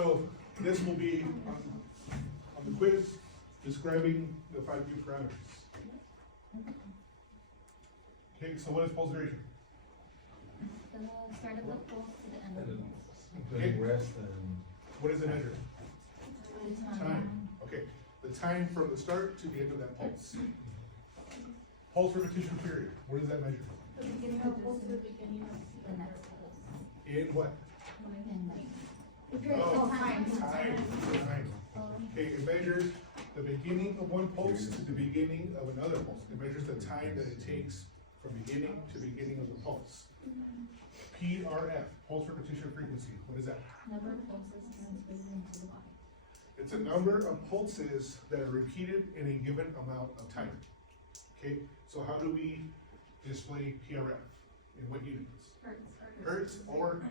So this will be on the quiz describing the 5 parameters. Okay, so what is pulse duration? The start of the pulse to the end of the pulse. Okay. Doing rest and. What is it measure? The Time. Okay, the time from the start to the end of that pulse. Pulse repetition period, what does that measure? The beginning of the pulse to the beginning of the next pulse. In what? In Oh, time. Time. Okay, it measures the beginning of one pulse to the beginning of another pulse. It measures the time that it takes from beginning to beginning of the pulse. PRF, pulse repetition frequency, what is that? Number of pulses transmitted into the body. It's a number of pulses that are repeated in a given amount of time. Okay, so how do we display PRF? In what units? Hertz or?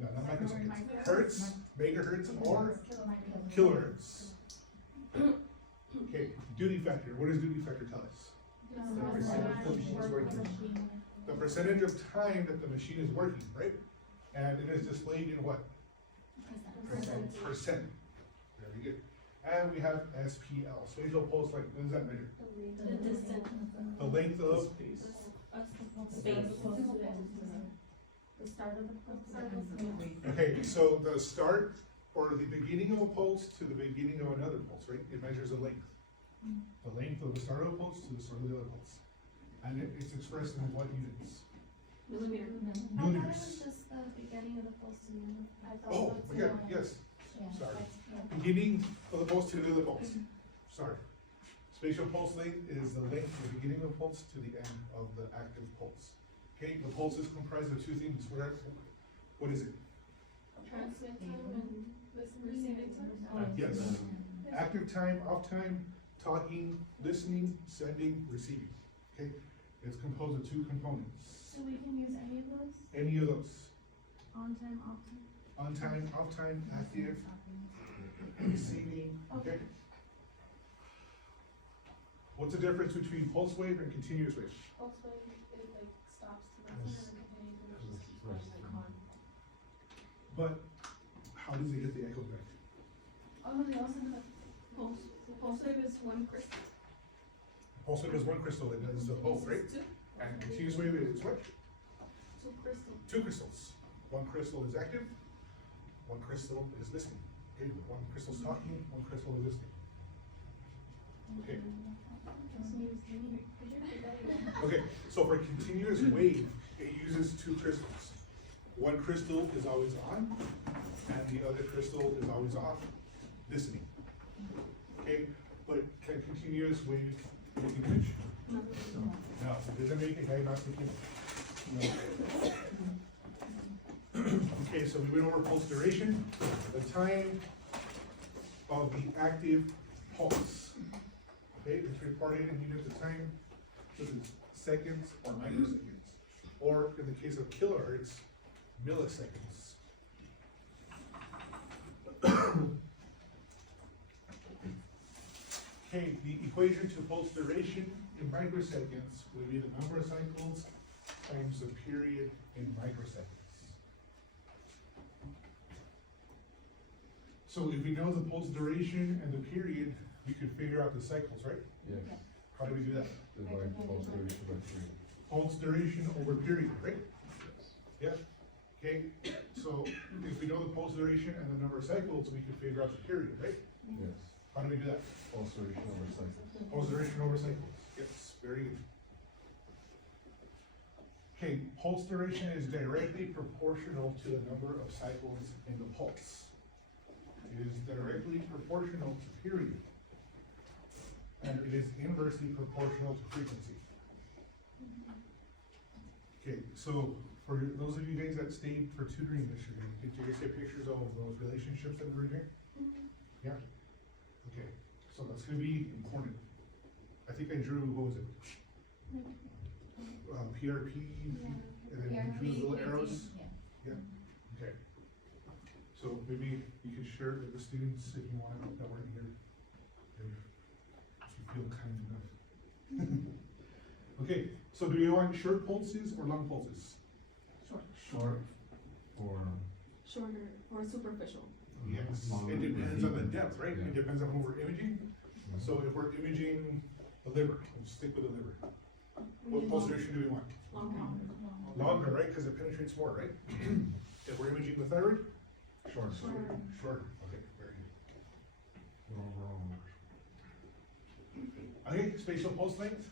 No, not microseconds. Hertz, megahertz, or kilohertz. Okay, duty factor, what does duty factor tell us? The percentage of time that the machine is working, right? And it is displayed in what? Percent. Very good. And we have SPL, spatial pulse length, what does that measure? The distance. The length of, Space. The start of the pulse to the end of the pulse. okay, so the start or the beginning of a pulse to the beginning of another pulse, right? It measures the length. The length of the start of a pulse to the start of the other pulse. And it's expressed in what units? Millimeter. Millimeters. Just the beginning of the pulse to the end. Oh, my God, yes, sorry. Beginning of the pulse to the other pulse. Sorry. Spatial pulse length is the length from the beginning of the pulse to the end of the active pulse. Okay, the pulse is comprised of two things. What is it? Transmit time and receiving time. Yes. Active time, off time, talking, listening, sending, receiving. Okay, it's composed of two components. So we can use any of those? Any of those? On time, off time? On time, off time, active, receiving, okay? What's the difference between pulse wave and continuous wave? Pulse wave, it like stops to listen and continues to just keep going like on. But how does it get the echo back? Oh no, they also have pulse. The pulse wave is one crystal. Pulse wave is one crystal that does the both, right? Two. And continuous wave is what? Two crystals. Two crystals. One crystal is active, one crystal is listening. Okay, one crystal's talking, one crystal is listening. Okay. Okay, so for continuous wave, it uses two crystals. One crystal is always on, and the other crystal is always off, listening. Okay, but can continuous wave make an image? No, it doesn't make a diagnostic image. No. Okay, so we went over pulse duration, the time of the active pulse. Okay, it's reported in units of time, this is seconds or microseconds, or in the case of kilohertz, milliseconds. Okay, the equation to pulse duration in microseconds would be the number of cycles times the period in microseconds. So if we know the pulse duration and the period, we could figure out the cycles, right? Yes, How do we do that? divide pulse duration by 3. Pulse duration over period, right? Yes. Yeah, okay, so if we know the pulse duration and the number of cycles, we can figure out the period, right? Yes, How do we do that? pulse duration over cycle. Pulse duration over cycles, yes, very good. Okay, pulse duration is directly proportional to the number of cycles in the pulse. It is directly proportional to period. And it is inversely proportional to frequency. Okay, so for those of you guys that stayed for tutoring yesterday, did you guys get pictures of those relationships that were in here? Yeah? Okay, so that's gonna be important. I think I drew, what was it? PRP, and then you drew the little arrows? Yeah, okay. So maybe you could share it with the students if you want, that weren't here. If you feel kind enough. Okay, so do you want short pulses or long pulses? Short. Short for shorter or superficial. Yes, it depends on the depth, right? Yeah. It depends on who we're imaging. So if we're imaging the liver, we'll stick with the liver. What pulse duration do we want? Longer, right? Cause it penetrates more, right? If we're imaging the thyroid? Short. Shorter, okay, very good. Overall. Okay, spatial pulse length,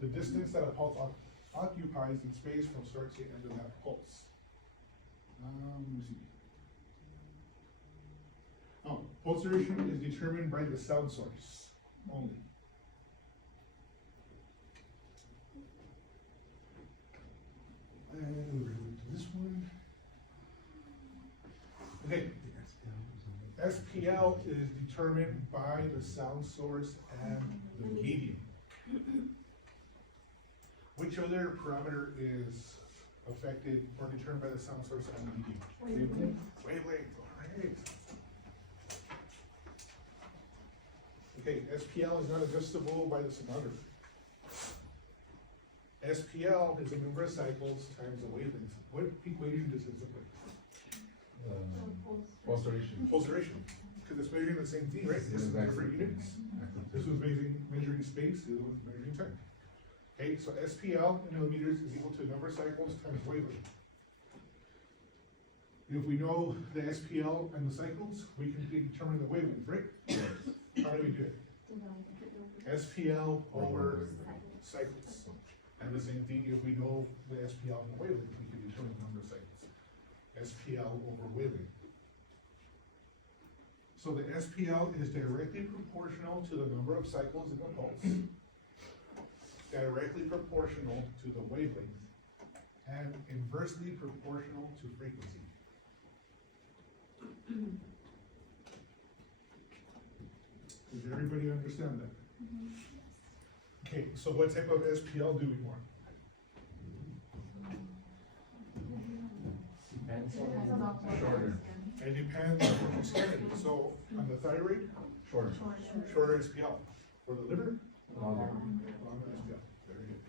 the distance that a pulse occupies in space from start to end of that pulse. Let me see. Oh, pulse duration is determined by the sound source only. And we're gonna move to this one. Okay, SPL is determined by the sound source and the medium. Which other parameter is affected or determined by the sound source and the medium? Wavelength, alright. Okay, SPL is not adjustable by the sonographer. SPL is the number of cycles times the wavelength. What equation does this look like? Pulse duration. Pulse duration, because it's measuring the same thing, right? This is different units. This was measuring space, the other one's measuring time. Okay, so SPL in millimeters is equal to number of cycles times wavelength. If we know the SPL and the cycles, we can determine the wavelength, right? How do we do it? SPL over cycles. And the same thing, if we know the SPL and the wavelength, we can determine the number of cycles. SPL over wavelength. So the SPL is directly proportional to the number of cycles in the pulse, directly proportional to the wavelength, and inversely proportional to frequency. Does everybody understand that? Okay, so what type of SPL do we want? Shorter. It depends on what you're scanning. So on the thyroid, Shorter. shorter SPL. For the liver, Longer. longer SPL. Very good.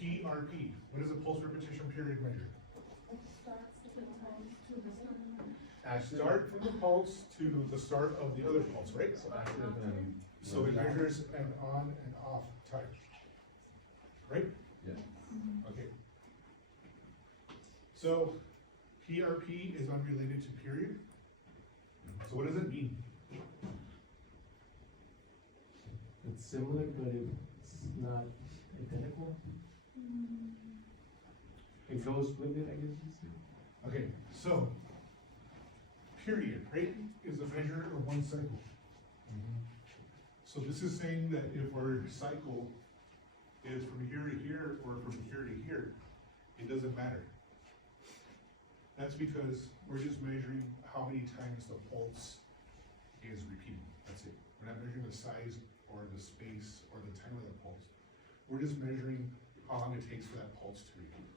PRP, what is a pulse repetition period measure? Start from the pulse to the start of the other pulse, right? So active and. So it measures an on and off time. Right? Yeah. Okay. So PRP is unrelated to period. So what does it mean? It's similar, but it's not identical. It goes with it, I guess you say. Okay, so period, right, is a measure of one cycle. So this is saying that if our cycle is from here to here or from here to here, it doesn't matter. That's because we're just measuring how many times the pulse is repeating. That's it. We're not measuring the size or the space or the time of the pulse. We're just measuring how long it takes for that pulse to repeat.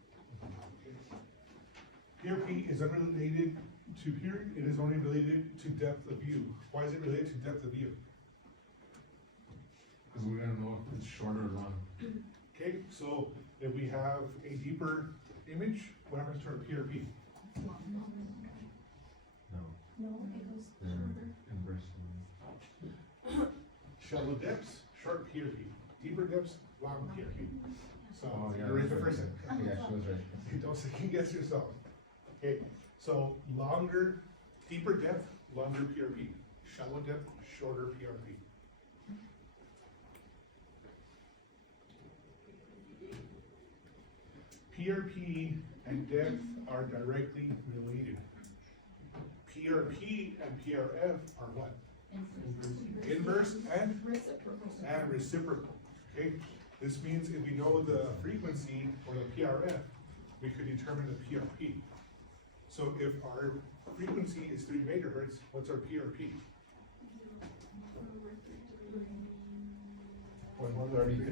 PRP is unrelated to period. It is only related to depth of view. Why is it related to depth of view? Cause we're gonna know if it's short or long. Okay, so if we have a deeper image, what happens to our PRP? No. No, it goes They're shorter. inversely. Shallow depths, short PRP. Deeper depths, long PRP. So, Oh, yeah, you're right the that's first right. time. Yeah, she was right. You don't second guess yourself. Okay, so longer, deeper depth, longer PRP. Shallow depth, shorter PRP. PRP and depth are directly related. PRP and PRF are what? Inverse and reciprocal, okay? This means if we know the frequency or the PRF, we could determine the PRP. So if our frequency is 3 megahertz, what's our PRP? 33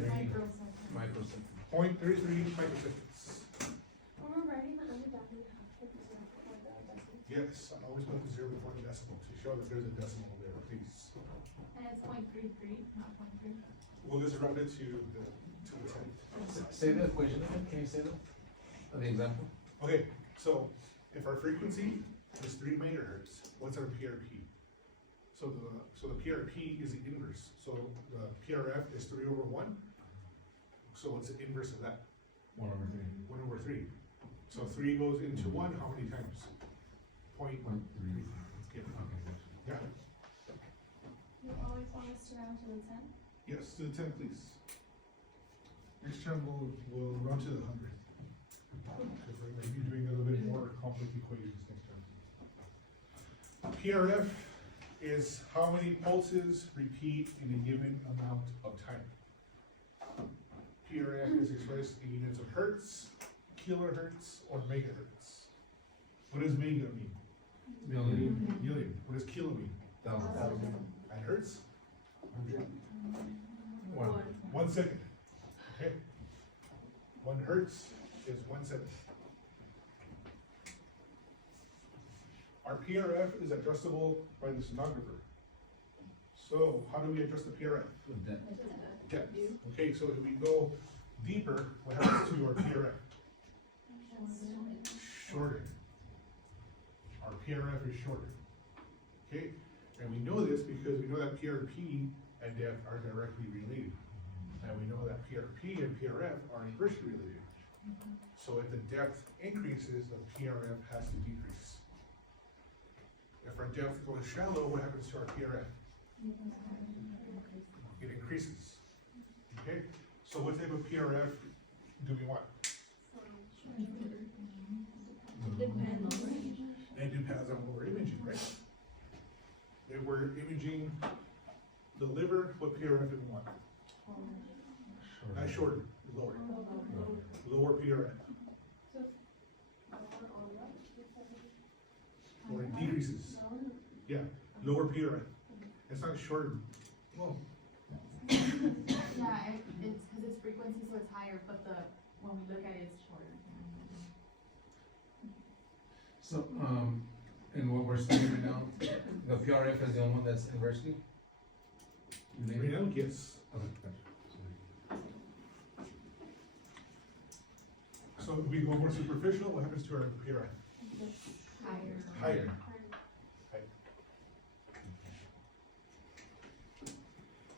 microseconds. 0.33 microseconds. When we're writing the other data, we have to be before the decimal. Yes, I always put the 0 before the decimal to show that there's a decimal there, please. And it's 0.33, not 0.3. We'll just round it to the 10. Say the equation again, can you say that? The example? Okay, so if our frequency is 3 megahertz, what's our PRP? So the PRP is the inverse, so the PRF is 3/1, so what's the inverse of that? 1/3. 1/3. So 3 goes into 1, how many times? Point, 0.3. yeah, Okay, yeah, You always want us to round to the 10? yes, to the 10, please. Next time we'll run to the 100. Because we're gonna be doing a little bit more complex equations next time. PRF is how many pulses repeat in a given amount of time. PRF is expressed in units of hertz, kilohertz, or megahertz. What does mega mean? Million. Million. What does kilo mean? Thousand. And hertz? 1. 1 second. Okay? 1 hertz is 1 second. Our PRF is adjustable by the sonographer. So how do we adjust the PRF? With that. Depth. Okay, so if we go deeper, what happens to our PRF? Shorter. Our PRF is shorter. Okay, and we know this because we know that PRP and depth are directly related. And we know that PRP and PRF are inversely related. So if the depth increases, the PRF has to decrease. If our depth goes shallow, what happens to our PRF? It increases. Okay, so what type of PRF do we want? It depends on what we're imaging, right? If we're imaging the liver, what PRF do we want? Not shorter, lower. Lower PRF. Or it decreases. Yeah, lower PRF. It's not shorter. Well, Yeah, it's because it's frequency, so it's higher, but when we look at it, it's shorter. So, in what we're studying right now, the PRF is the only one that's inversely right related? now, yes. Okay, gotcha. So if we go more superficial, what happens to our PRF? Higher. Higher.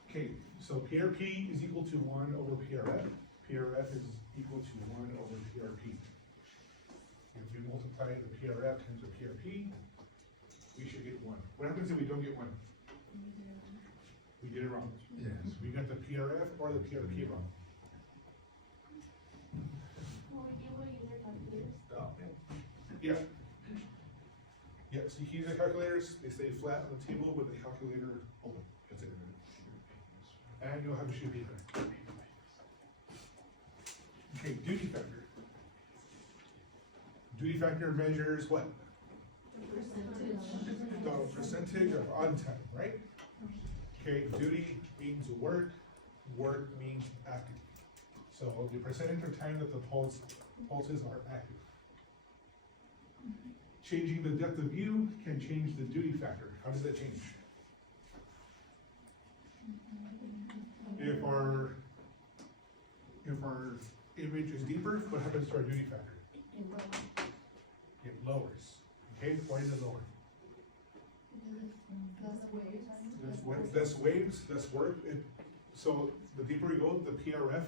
Okay, so PRP is equal to 1 over PRF. PRF is equal to 1 over PRP. If we multiply the PRF times the PRP, we should get 1. What happens if we don't get 1? We did it wrong. Yes. We got the PRF or the PRP wrong. Will we be able to use our calculators? Yeah. Yeah, so you can use the calculators, they stay flat on the table with the calculator open. That's it. And you'll have a shoe paper. Okay, duty factor. Duty factor measures what? The percentage of on time, right? Okay, duty means work, work means active. So the percentage of time that the pulses are active. Changing the depth of view can change the duty factor. How does that change? If our image is deeper, what happens to our duty factor? It lowers. Okay, why is it lower? Less waves, less work. So the deeper we go, the PRF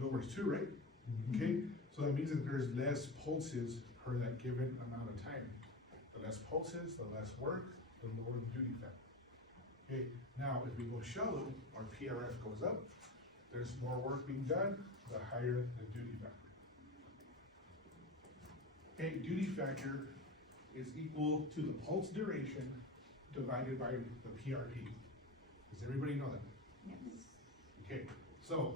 lowers too, right? Okay, so that means that there's less pulses per that given amount of time. The less pulses, the less work, the lower the duty factor. Okay, now if we go shallow, our PRF goes up, there's more work being done, the higher the duty factor. Okay, duty factor is equal to the pulse duration divided by the PRP. Does everybody know that? Yes. Okay, so.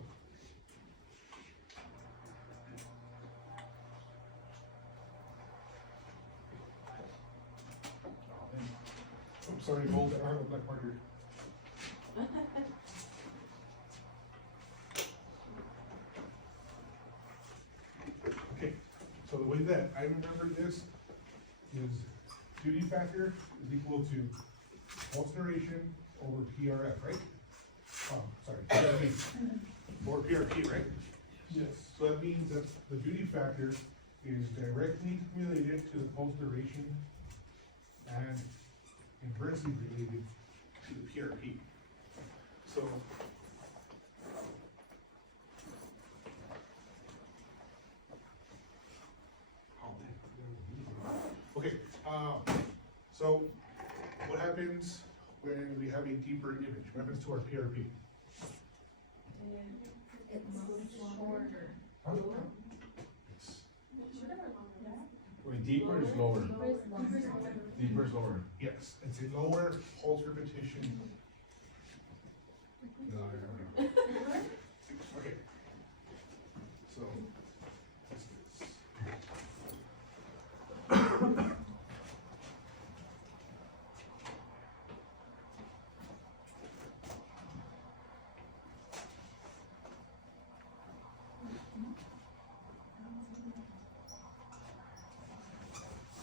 I'm sorry, Gold, I don't have a black marker. Okay, so the way that I remember this is duty factor is equal to pulse duration over PRF, right? Oh, sorry, PRP, or PRP, right? Yes. So that means that the duty factor is directly related to the pulse duration and inversely related to the PRP. So, okay, so what happens when we have a deeper image? What happens to our PRP? It's shorter. It's- Going deeper is lower, Deeper is longer. deeper is lower. Yes, it's a lower pulse repetition. No, I don't know. Okay. So. that's this.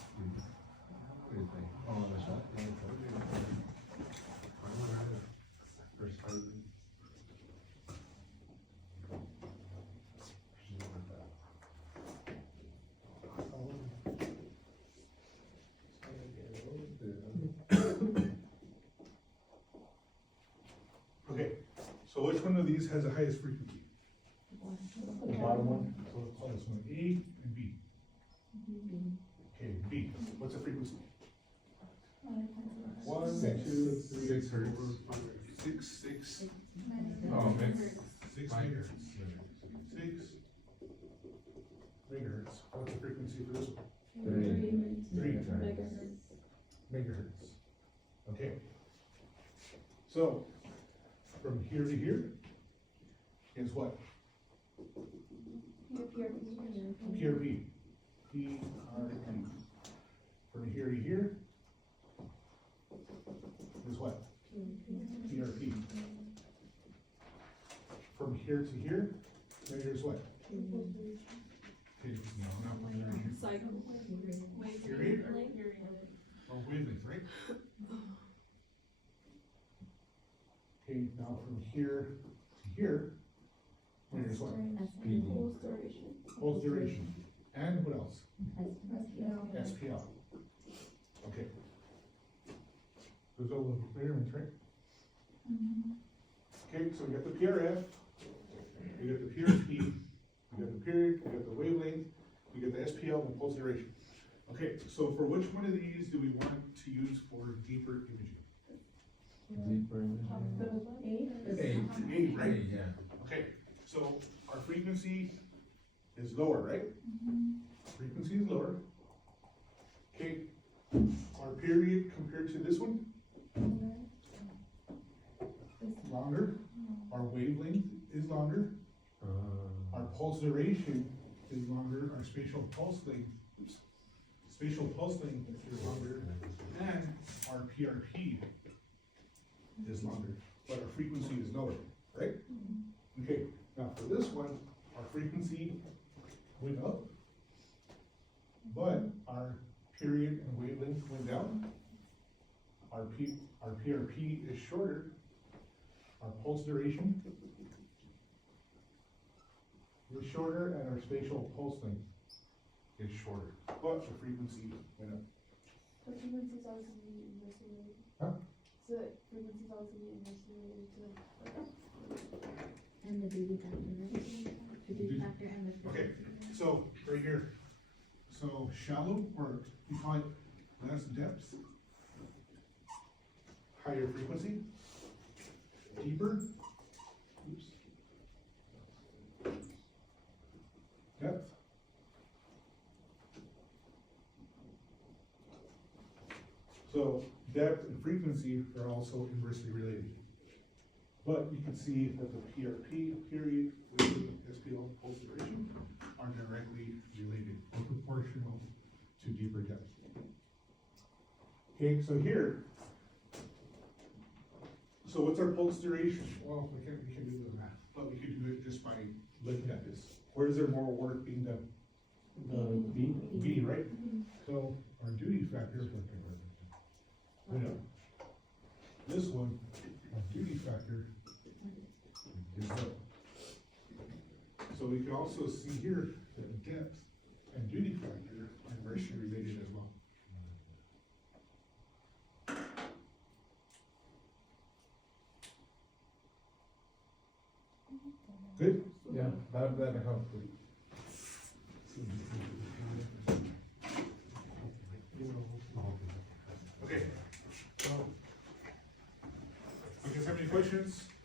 What do you think? Oh, the shot, yeah, I told you. I don't know. First time. She's not that. Okay, so which one of these has the highest frequency? The bottom one? So let's call this one A and B. Okay, B, what's the frequency? 1, Six. 2, 3, Six 4, hertz. 5, 6 Oh, mix. 6 Fine. megahertz. 6 megahertz. What's the frequency for this one? 3 megahertz. Okay. So, from here to here is what? PRP. PRP. From here to here is what? PRP. From here to here measures what? Okay, no, not from there. Cycle. Period? Or wavelength, right? Okay, now from here to here measures what? Pulse duration. And what else? SPL. Okay. Those are the measurements, right? Okay, so we got the PRF, we got the PRP, we got the period, we got the wavelength, we got the SPL and pulse duration. Okay, so for which one of these do we want to use for deeper imaging? Deeper. A, right? Hey, yeah. Okay, so our frequency is lower, right? Frequency is lower. Okay, our period compared to this one, longer. Our wavelength is longer. Our pulse duration is longer. Our spatial pulse length, spatial pulse length is longer. And our PRP is longer, but our frequency is lower, right? Okay, now for this one, our frequency went up, but our period and wavelength went down. Our PRP is shorter. Our pulse duration is shorter, and our spatial pulse length is shorter, but the frequency went up. The frequencies also be inversely related. Huh? So frequencies also be inversely related to the. And the duty factor, right? The duty factor and the. Okay, so right here, so shallow, or we call it less depth, higher frequency, deeper, oops, depth, so depth and frequency are also inversely related. But you can see that the PRP, period, wavelength, SPL, pulse duration are directly related or proportional to deeper depth. Okay, so here, so what's our pulse duration? Well, we can do the math, but we could do it just by looking at this. Where is there more work being done? B? B, right? So our duty factor, we know. This one, our duty factor is low. So we can also see here that depth and duty factor inversely related as well. Good? Yeah, that helped. Okay, so, you guys have any questions?